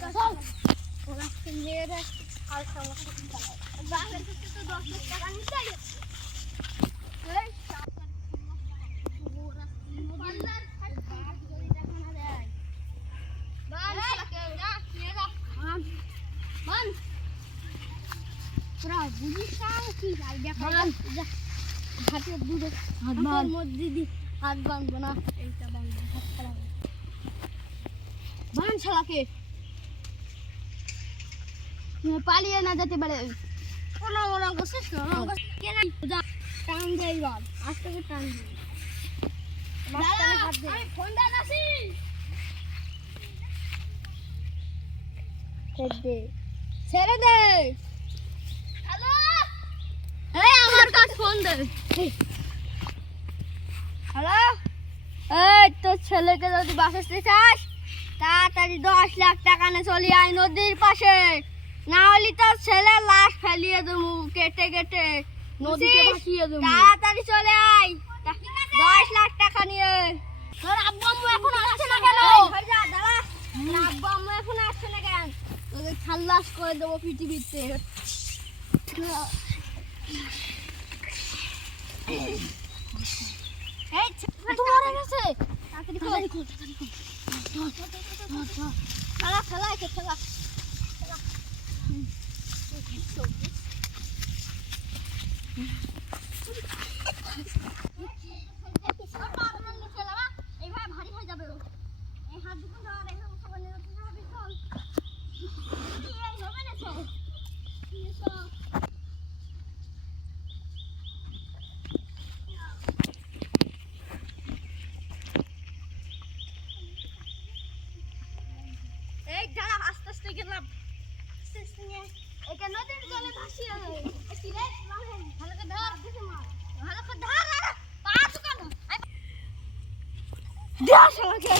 ওরা মেয়েরা আর সমস্যা বাংলাদেশ থেকে তো 10 লাখ টাকা নিতে এই ওরা মোবাইলার ভাগ করে টাকা না দেয় বান শালাকে যা নিয়ে যা বান তোরা বুঝিস না কি যাই দেখা যা হাতে দূরে হাত মধ্যে দি হাত বাঁধবো না এইটা বাঁধবো হাত খারাপ বান শালাকে পালিয়ে না যেতে পারে কোনো রঙ করছিস না কেন টান দেয় বাদ আজ থেকে টান দিই আমি ফোন দেন আসি ছেড়ে দে হ্যালো এই আমার কাছে ফোন দে হ্যালো এই তোর ছেলেকে যদি বাঁচাতে চাস তাড়াতাড়ি 10 লাখ টাকা নিয়ে চলে আয় নদীর পাশে না হলে তোর ছেলে লাশ ফেলিয়ে দেবো কেটে কেটে নদীতে ভাসিয়ে দেবো তাড়াতাড়ি চলে আয় 10 লাখ টাকা নিয়ে তোর আব্বু আম্মু এখন আসছে না কেন দাঁড়া আব্বু আম্মু এখন আসছে না কেন তোকে খাল্লাস করে দেবো পৃথিবীতে এই তোমার গেছে তাড়াতাড়ি কর খেলা খেলা একে খেলা এইভাবে ভারী হয়ে যাবে এই হাত দুটো ধর এইভাবে সবাই নিয়ে চল হবে না চল এই দাঁড়া আস্তে আস্তে গেলাম আস্তে আস্তে নিয়ে এটা নদীর জলে ভাসিয়ে রে ভালো করে ধর ভালো করে ধর পা চুকানো দেখ শালাকে